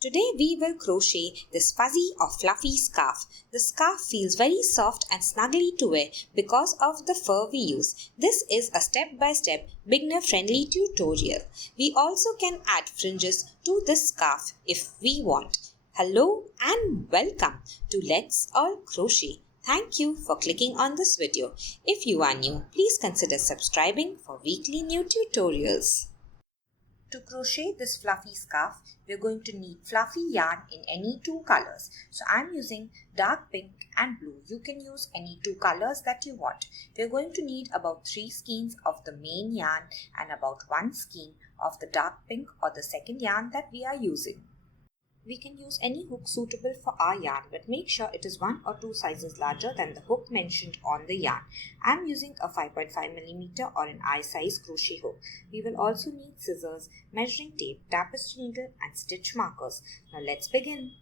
Today we will crochet this fuzzy or fluffy scarf. The scarf feels very soft and snuggly to wear because of the fur we use. This is a step-by-step beginner-friendly tutorial. We also can add fringes to this scarf if we want. Hello and welcome to Let's All Crochet. Thank you for clicking on this video. If you are new, please consider subscribing for weekly new tutorials. To crochet this fluffy scarf, we are going to need fluffy yarn in any two colors. So I am using dark pink and blue. You can use any two colors that you want. We are going to need about 3 skeins of the main yarn and about 1 skein of the dark pink or the second yarn that we are using. We can use any hook suitable for our yarn, but make sure it is 1 or 2 sizes larger than the hook mentioned on the yarn. I am using a 5.5mm or an eye size crochet hook. We will also need scissors, measuring tape, tapestry needle and stitch markers. Now let's begin.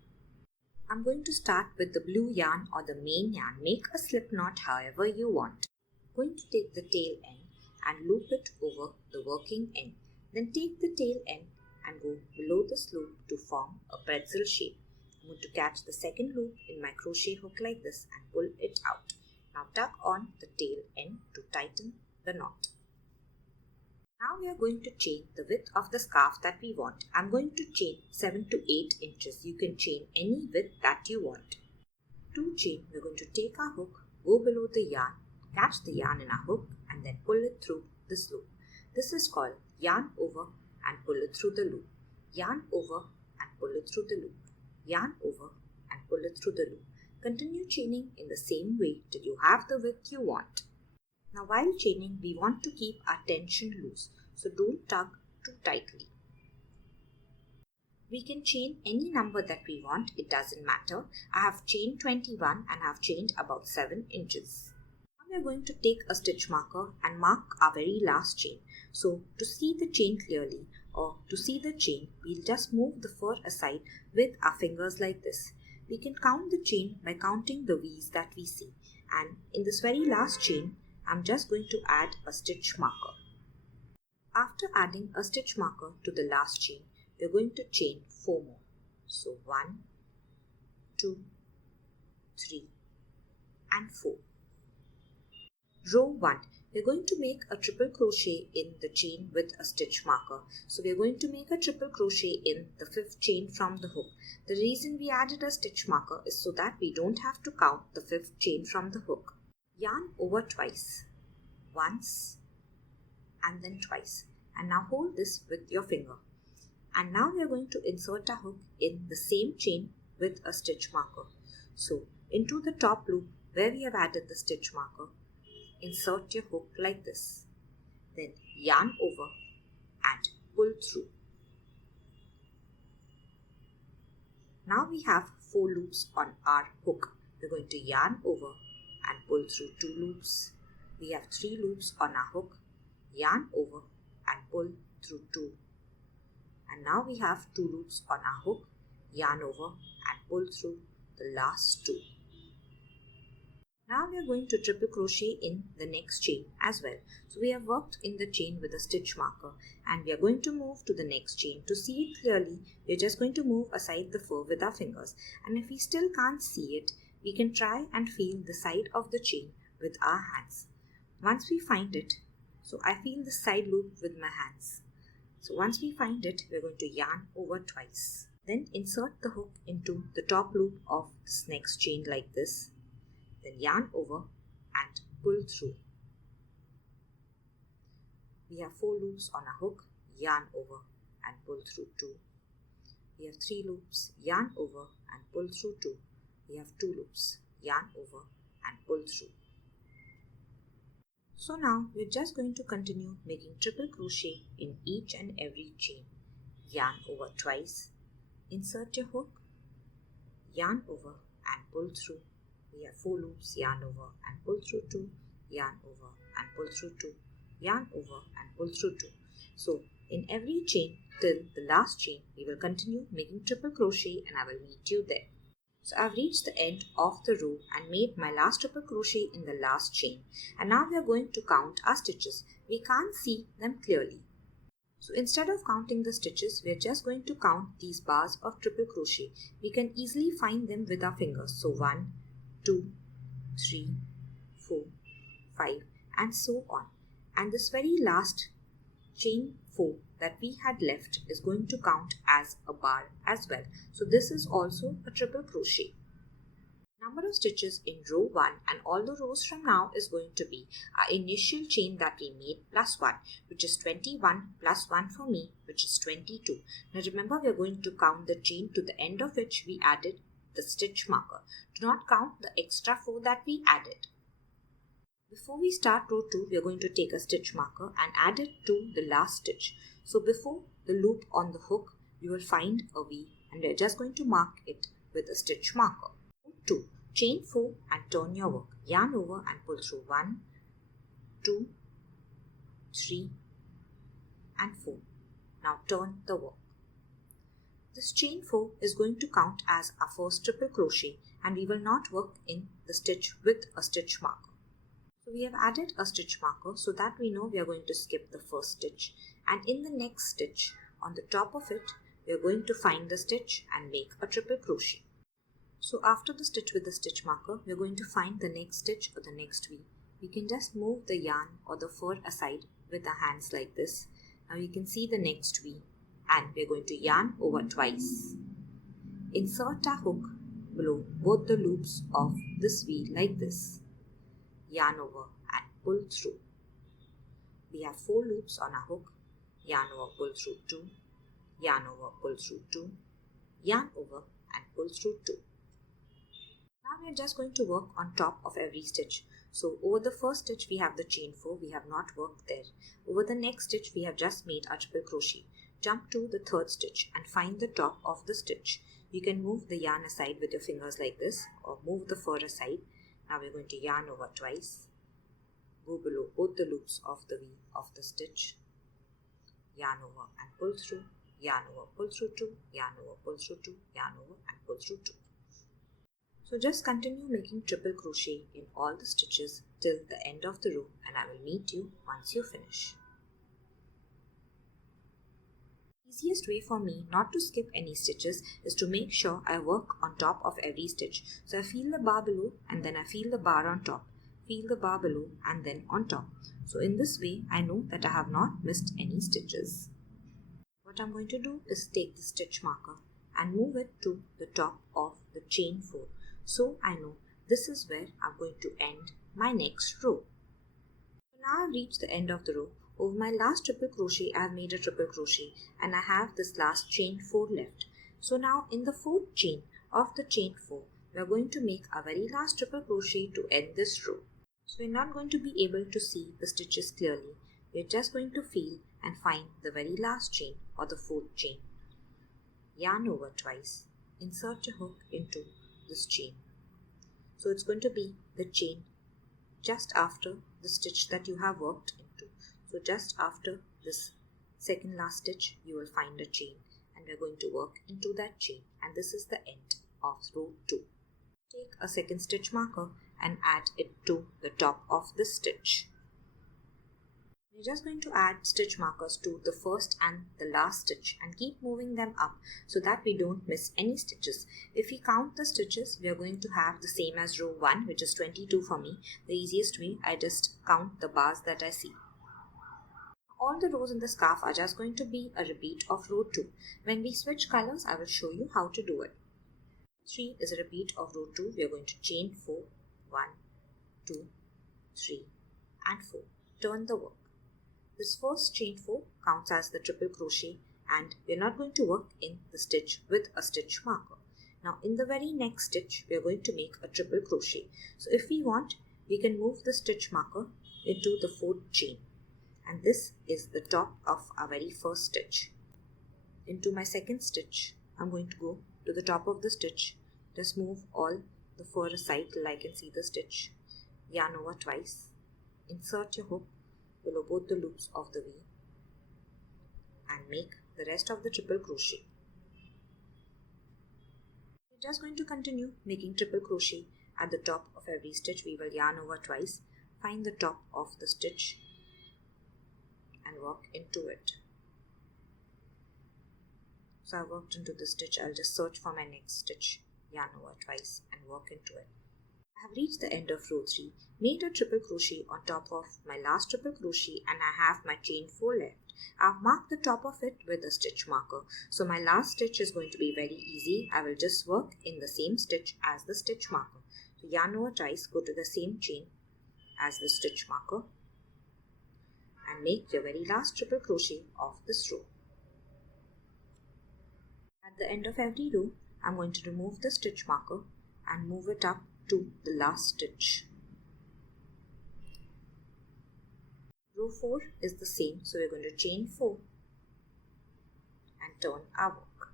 I'm going to start with the blue yarn or the main yarn. Make a slip knot however you want. I'm going to take the tail end and loop it over the working end. Then take the tail end and go below this loop to form a pretzel shape. I'm going to catch the second loop in my crochet hook like this and pull it out. Now tuck on the tail end to tighten the knot. Now we are going to chain the width of the scarf that we want. I'm going to chain 7 to 8 inches. You can chain any width that you want. To chain, we're going to take our hook, go below the yarn, catch the yarn in our hook and then pull it through this loop. This is called yarn over and pull it through the loop, yarn over and pull it through the loop, yarn over and pull it through the loop. Continue chaining in the same way till you have the width you want. Now while chaining, we want to keep our tension loose, so don't tug too tightly. We can chain any number that we want, it doesn't matter. I have chained 21 and have chained about 7 inches. Now we are going to take a stitch marker and mark our very last chain. So to see the chain clearly or to see the chain, we'll just move the fur aside with our fingers like this. We can count the chain by counting the V's that we see. And in this very last chain, I'm just going to add a stitch marker. After adding a stitch marker to the last chain, we're going to chain 4 more. So 1, 2, 3 and 4. Row 1. We're going to make a triple crochet in the chain with a stitch marker. So we're going to make a triple crochet in the 5th chain from the hook. The reason we added a stitch marker is so that we don't have to count the 5th chain from the hook. Yarn over twice, once and then twice. And now hold this with your finger. And now we are going to insert our hook in the same chain with a stitch marker. So into the top loop where we have added the stitch marker, insert your hook like this. Then yarn over and pull through. Now we have 4 loops on our hook. We're going to yarn over and pull through 2 loops. We have 3 loops on our hook. Yarn over and pull through 2. And now we have 2 loops on our hook. Yarn over and pull through the last 2. Now we are going to triple crochet in the next chain as well. So we have worked in the chain with a stitch marker and we are going to move to the next chain. To see it clearly, we are just going to move aside the fur with our fingers. And if we still can't see it, we can try and feel the side of the chain with our hands. Once we find it, so I feel the side loop with my hands. So once we find it, we are going to yarn over twice. Then insert the hook into the top loop of this next chain like this. Then yarn over and pull through. We have 4 loops on a hook, yarn over and pull through 2. We have 3 loops, yarn over and pull through 2. We have 2 loops, yarn over and pull through. So now we're just going to continue making triple crochet in each and every chain. Yarn over twice, insert your hook, yarn over and pull through. We have 4 loops, yarn over and pull through 2, yarn over and pull through 2, yarn over and pull through 2. So in every chain till the last chain, we will continue making triple crochet and I will meet you there. So I've reached the end of the row and made my last triple crochet in the last chain. And now we are going to count our stitches. We can't see them clearly. So instead of counting the stitches, we are just going to count these bars of triple crochet. We can easily find them with our fingers. So 1, 2, 3, 4, 5 and so on. And this very last chain 4 that we had left is going to count as a bar as well. So this is also a triple crochet. Number of stitches in row 1 and all the rows from now is going to be our initial chain that we made plus 1, which is 21 plus 1 for me, which is 22. Now remember, we are going to count the chain to the end of which we added the stitch marker. Do not count the extra 4 that we added. Before we start row 2, we are going to take a stitch marker and add it to the last stitch. So before the loop on the hook, you will find a V and we are just going to mark it with a stitch marker. 2. Chain 4 and turn your work. Yarn over and pull through 1, 2, 3 and 4. Now turn the work. This chain 4 is going to count as our first triple crochet and we will not work in the stitch with a stitch marker. So we have added a stitch marker so that we know we are going to skip the first stitch, and in the next stitch on the top of it we are going to find the stitch and make a triple crochet. So after the stitch with the stitch marker, we are going to find the next stitch or the next V. We can just move the yarn or the fur aside with our hands like this. Now you can see the next V and we are going to yarn over twice. Insert our hook below both the loops of this V like this. Yarn over and pull through. We have 4 loops on our hook. Yarn over, pull through 2. Yarn over, pull through 2. Yarn over and pull through 2. Now we are just going to work on top of every stitch. So over the first stitch we have the chain 4, we have not worked there. Over the next stitch we have just made a triple crochet. Jump to the third stitch and find the top of the stitch. You can move the yarn aside with your fingers like this or move the fur aside. Now we're going to yarn over twice. Go below both the loops of the V of the stitch. Yarn over and pull through. Yarn over, pull through 2. Yarn over, pull through 2. Yarn over and pull through 2. So just continue making triple crochet in all the stitches till the end of the row and I will meet you once you finish. The easiest way for me not to skip any stitches is to make sure I work on top of every stitch. So I feel the bar below and then I feel the bar on top. Feel the bar below and then on top. So in this way I know that I have not missed any stitches. What I'm going to do is take the stitch marker and move it to the top of the chain 4. So I know this is where I'm going to end my next row. So now I've reached the end of the row. Over my last triple crochet I have made a triple crochet and I have this last chain 4 left. So now in the 4th chain of the chain 4 we are going to make a very last triple crochet to end this row. So we're not going to be able to see the stitches clearly. We're just going to feel and find the very last chain or the 4th chain. Yarn over twice. Insert your hook into this chain. So it's going to be the chain just after the stitch that you have worked into. So just after this second last stitch you will find a chain and we're going to work into that chain, and this is the end of row 2. Take a second stitch marker and add it to the top of the stitch. We're just going to add stitch markers to the first and the last stitch and keep moving them up so that we don't miss any stitches. If we count the stitches, we are going to have the same as row 1, which is 22 for me. The easiest way, I just count the bars that I see. All the rows in the scarf are just going to be a repeat of row 2. When we switch colors, I will show you how to do it. 3 is a repeat of row 2. We are going to chain 4, 1, 2, 3 and 4. Turn the work. This first chain 4 counts as the triple crochet and we are not going to work in the stitch with a stitch marker. Now in the very next stitch we are going to make a triple crochet. So if we want, we can move the stitch marker into the 4th chain, and this is the top of our very first stitch. Into my second stitch I'm going to go to the top of the stitch. Just move all the fur aside till I can see the stitch. Yarn over twice. Insert your hook below both the loops of the V and make the rest of the triple crochet. We're just going to continue making triple crochet at the top of every stitch. We will yarn over twice, find the top of the stitch and work into it. So I worked into this stitch. I'll just search for my next stitch, yarn over twice and work into it. I have reached the end of row 3, made a triple crochet on top of my last triple crochet, and I have my chain 4 left. I've marked the top of it with a stitch marker. So my last stitch is going to be very easy. I will just work in the same stitch as the stitch marker. So yarn over twice, go to the same chain as the stitch marker and make your very last triple crochet of this row. At the end of every row, I'm going to remove the stitch marker and move it up to the last stitch. Row 4 is the same, so we're going to chain 4 and turn our work.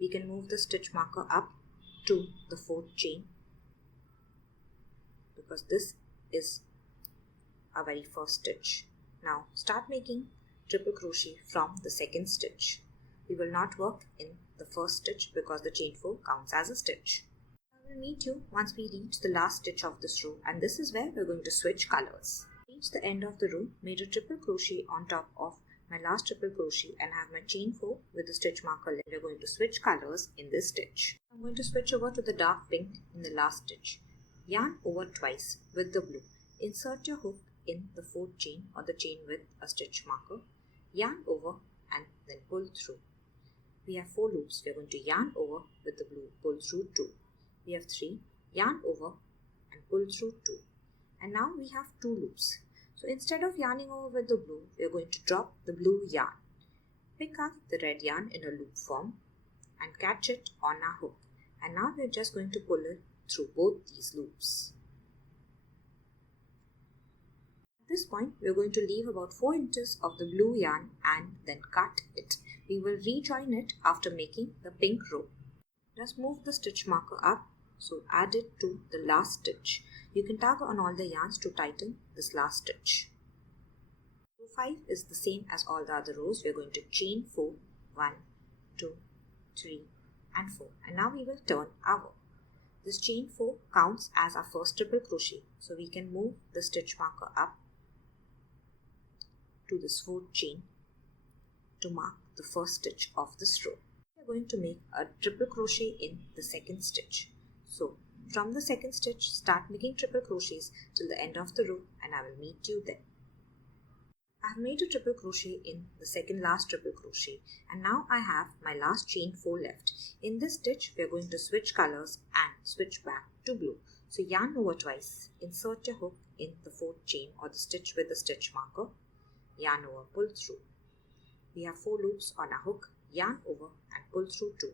We can move the stitch marker up to the 4th chain because this is our very first stitch. Now start making triple crochet from the 2nd stitch. We will not work in the first stitch because the chain 4 counts as a stitch. I will meet you once we reach the last stitch of this row, and this is where we're going to switch colors. Reach the end of the row, made a triple crochet on top of my last triple crochet and have my chain 4 with the stitch marker left. We're going to switch colors in this stitch. I'm going to switch over to the dark pink in the last stitch. Yarn over twice with the blue. Insert your hook in the 4th chain or the chain with a stitch marker. Yarn over and then pull through. We have 4 loops. We are going to yarn over with the blue, pull through 2. We have 3, yarn over and pull through 2. And now we have 2 loops. So instead of yarning over with the blue, we are going to drop the blue yarn. Pick up the red yarn in a loop form and catch it on our hook. And now we are just going to pull it through both these loops. At this point, we are going to leave about 4 inches of the blue yarn and then cut it. We will rejoin it after making the pink row. Just move the stitch marker up, so add it to the last stitch. You can tug on all the yarns to tighten this last stitch. Row 5 is the same as all the other rows. We are going to chain 4, 1, 2, 3 and 4. And now we will turn our work. This chain 4 counts as our first triple crochet. So we can move the stitch marker up to this 4th chain to mark the first stitch of this row. We are going to make a triple crochet in the 2nd stitch. So from the 2nd stitch, start making triple crochets till the end of the row and I will meet you there. I have made a triple crochet in the 2nd last triple crochet and now I have my last chain 4 left. In this stitch, we are going to switch colors and switch back to blue. So yarn over twice, insert your hook in the 4th chain or the stitch with the stitch marker, yarn over, pull through. We have 4 loops on our hook, yarn over and pull through 2,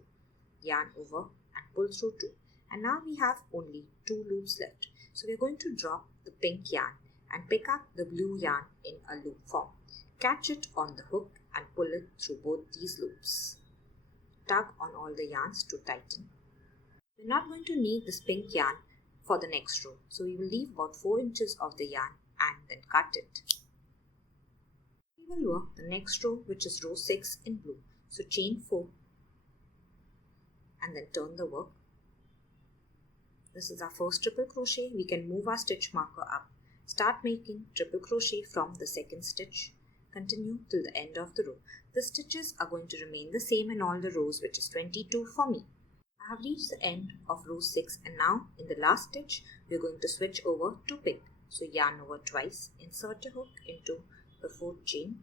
yarn over and pull through 2. And now we have only 2 loops left. So we are going to drop the pink yarn and pick up the blue yarn in a loop form. Catch it on the hook and pull it through both these loops. Tug on all the yarns to tighten. We're not going to need this pink yarn for the next row. So we will leave about 4 inches of the yarn and then cut it. We will work the next row, which is row 6 in blue. So chain 4 and then turn the work. This is our first triple crochet. We can move our stitch marker up. Start making triple crochet from the 2nd stitch. Continue till the end of the row. The stitches are going to remain the same in all the rows, which is 22 for me. I have reached the end of row 6 and now in the last stitch, we are going to switch over to pink. So yarn over twice, insert your hook into the 4th chain,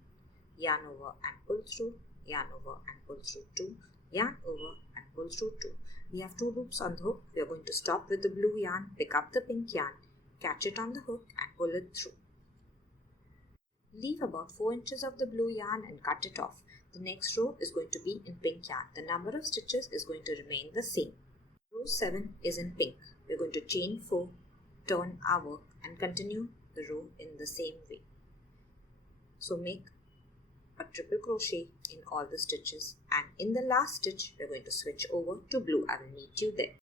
yarn over and pull through, yarn over and pull through 2, yarn over and pull through 2. We have 2 loops on the hook. We are going to stop with the blue yarn, pick up the pink yarn, catch it on the hook and pull it through. Leave about 4 inches of the blue yarn and cut it off. The next row is going to be in pink yarn. The number of stitches is going to remain the same. Row 7 is in pink. We are going to chain 4, turn our work and continue the row in the same way. So make a triple crochet in all the stitches and in the last stitch we are going to switch over to blue. I will meet you there.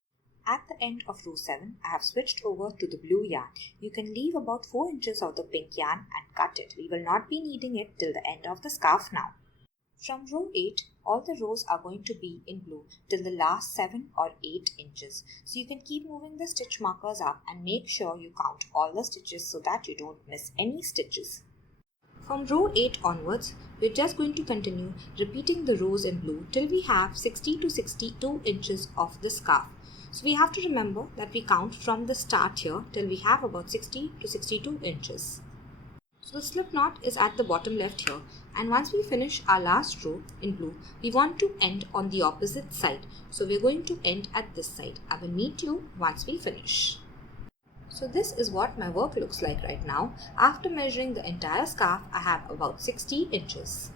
At the end of row 7, I have switched over to the blue yarn. You can leave about 4 inches of the pink yarn and cut it. We will not be needing it till the end of the scarf now. From row 8, all the rows are going to be in blue till the last 7 or 8 inches. So you can keep moving the stitch markers up and make sure you count all the stitches so that you don't miss any stitches. From row 8 onwards, we're just going to continue repeating the rows in blue till we have 60 to 62 inches of the scarf. So we have to remember that we count from the start here till we have about 60 to 62 inches. So the slip knot is at the bottom left here, and once we finish our last row in blue, we want to end on the opposite side. So we're going to end at this side. I will meet you once we finish. So this is what my work looks like right now. After measuring the entire scarf, I have about 60 inches.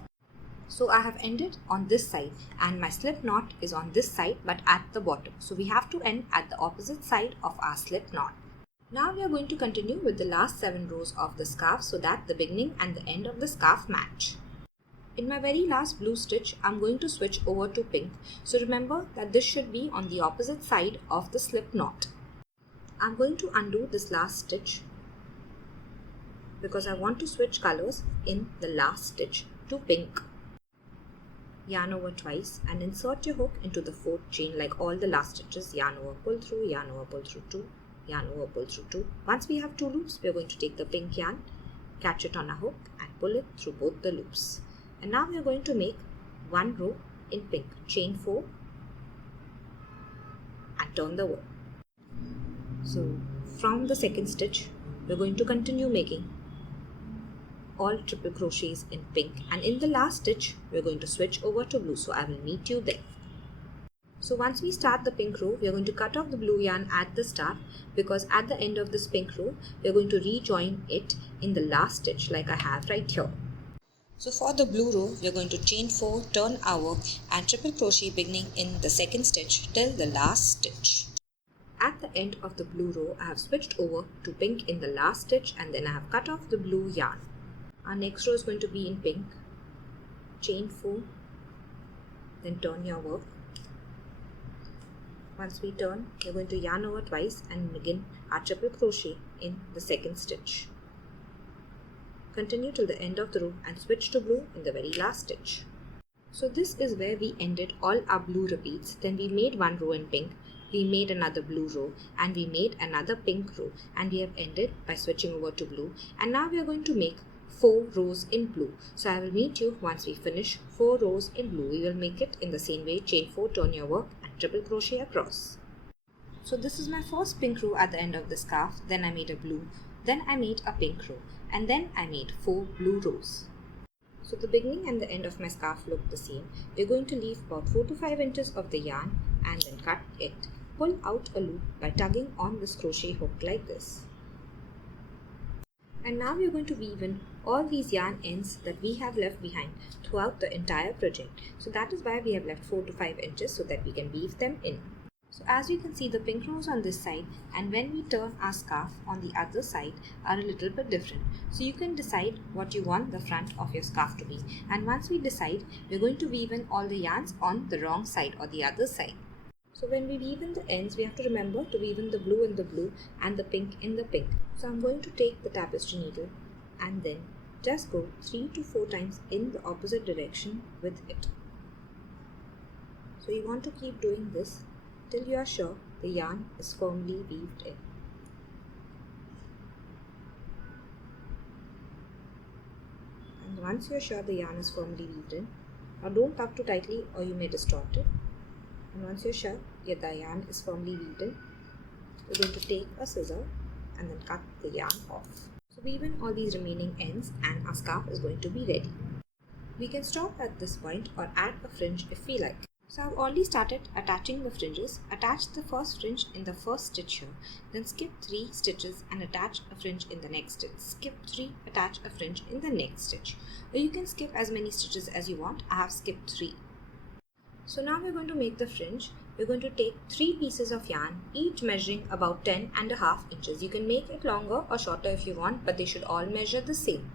So I have ended on this side and my slip knot is on this side but at the bottom. So we have to end at the opposite side of our slip knot. Now we are going to continue with the last 7 rows of the scarf so that the beginning and the end of the scarf match. In my very last blue stitch, I'm going to switch over to pink. So remember that this should be on the opposite side of the slip knot. I'm going to undo this last stitch because I want to switch colors in the last stitch to pink. Yarn over twice and insert your hook into the 4th chain like all the last stitches. Yarn over, pull through, yarn over, pull through 2, yarn over, pull through 2. Once we have 2 loops, we are going to take the pink yarn, catch it on a hook and pull it through both the loops. And now we are going to make 1 row in pink. Chain 4 and turn the work. So from the 2nd stitch, we are going to continue making all triple crochets in pink, and in the last stitch we are going to switch over to blue. So I will meet you there. So once we start the pink row, we are going to cut off the blue yarn at the start because at the end of this pink row we are going to rejoin it in the last stitch like I have right here. So for the blue row, we are going to chain 4, turn our work and triple crochet beginning in the 2nd stitch till the last stitch. At the end of the blue row, I have switched over to pink in the last stitch and then I have cut off the blue yarn. Our next row is going to be in pink. Chain 4, then turn your work. Once we turn, we are going to yarn over twice and begin our triple crochet in the 2nd stitch. Continue till the end of the row and switch to blue in the very last stitch. So this is where we ended all our blue repeats. Then we made 1 row in pink, we made another blue row and we made another pink row, and we have ended by switching over to blue. And now we are going to make 4 rows in blue. So I will meet you once we finish 4 rows in blue. We will make it in the same way. Chain 4, turn your work and triple crochet across. So this is my first pink row at the end of the scarf. Then I made a blue, then I made a pink row, and then I made 4 blue rows. So the beginning and the end of my scarf look the same. We're going to leave about 4 to 5 inches of the yarn and then cut it. Pull out a loop by tugging on this crochet hook like this. And now we are going to weave in all these yarn ends that we have left behind throughout the entire project. So that is why we have left 4 to 5 inches so that we can weave them in. So as you can see, the pink rows on this side and when we turn our scarf on the other side are a little bit different. So you can decide what you want the front of your scarf to be. And once we decide, we're going to weave in all the yarns on the wrong side or the other side. So when we weave in the ends, we have to remember to weave in the blue in the blue and the pink in the pink. So I'm going to take the tapestry needle and then just go 3 to 4 times in the opposite direction with it. So you want to keep doing this till you are sure the yarn is firmly weaved in. And once you are sure the yarn is firmly weaved in, now don't tug too tightly or you may distort it. And once you're sure the yarn is firmly weaved in, you're going to take a scissor and then cut the yarn off. So weave in all these remaining ends and our scarf is going to be ready. We can stop at this point or add a fringe if we like. So I've already started attaching the fringes. Attach the first fringe in the first stitch here, then skip 3 stitches and attach a fringe in the next stitch. Skip 3, attach a fringe in the next stitch. Or you can skip as many stitches as you want. I have skipped 3. So now we're going to make the fringe. We're going to take 3 pieces of yarn, each measuring about 10.5 inches. You can make it longer or shorter if you want, but they should all measure the same.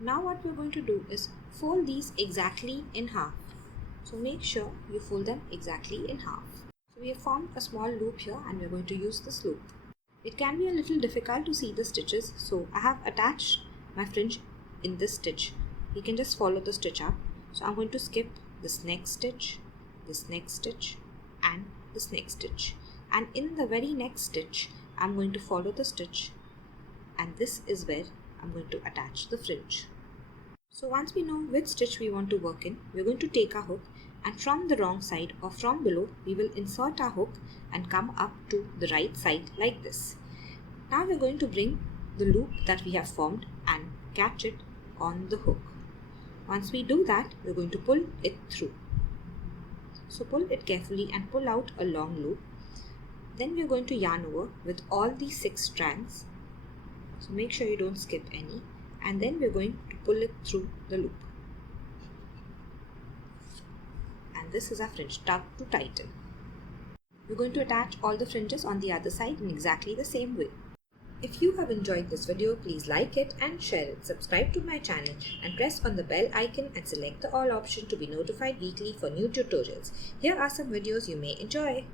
Now what we're going to do is fold these exactly in half. So make sure you fold them exactly in half. So we have formed a small loop here and we're going to use this loop. It can be a little difficult to see the stitches, so I have attached my fringe in this stitch. You can just follow the stitch up. So I'm going to skip this next stitch, this next stitch and this next stitch. And in the very next stitch, I'm going to follow the stitch and this is where I'm going to attach the fringe. So once we know which stitch we want to work in, we're going to take our hook, and from the wrong side or from below, we will insert our hook and come up to the right side like this. Now we're going to bring the loop that we have formed and catch it on the hook. Once we do that, we're going to pull it through. So pull it carefully and pull out a long loop. Then we're going to yarn over with all these 6 strands. So make sure you don't skip any. And then we're going to pull it through the loop. And this is our fringe tuck to tighten. We're going to attach all the fringes on the other side in exactly the same way. If you have enjoyed this video, please like it and share it. Subscribe to my channel and press on the bell icon and select the all option to be notified weekly for new tutorials. Here are some videos you may enjoy.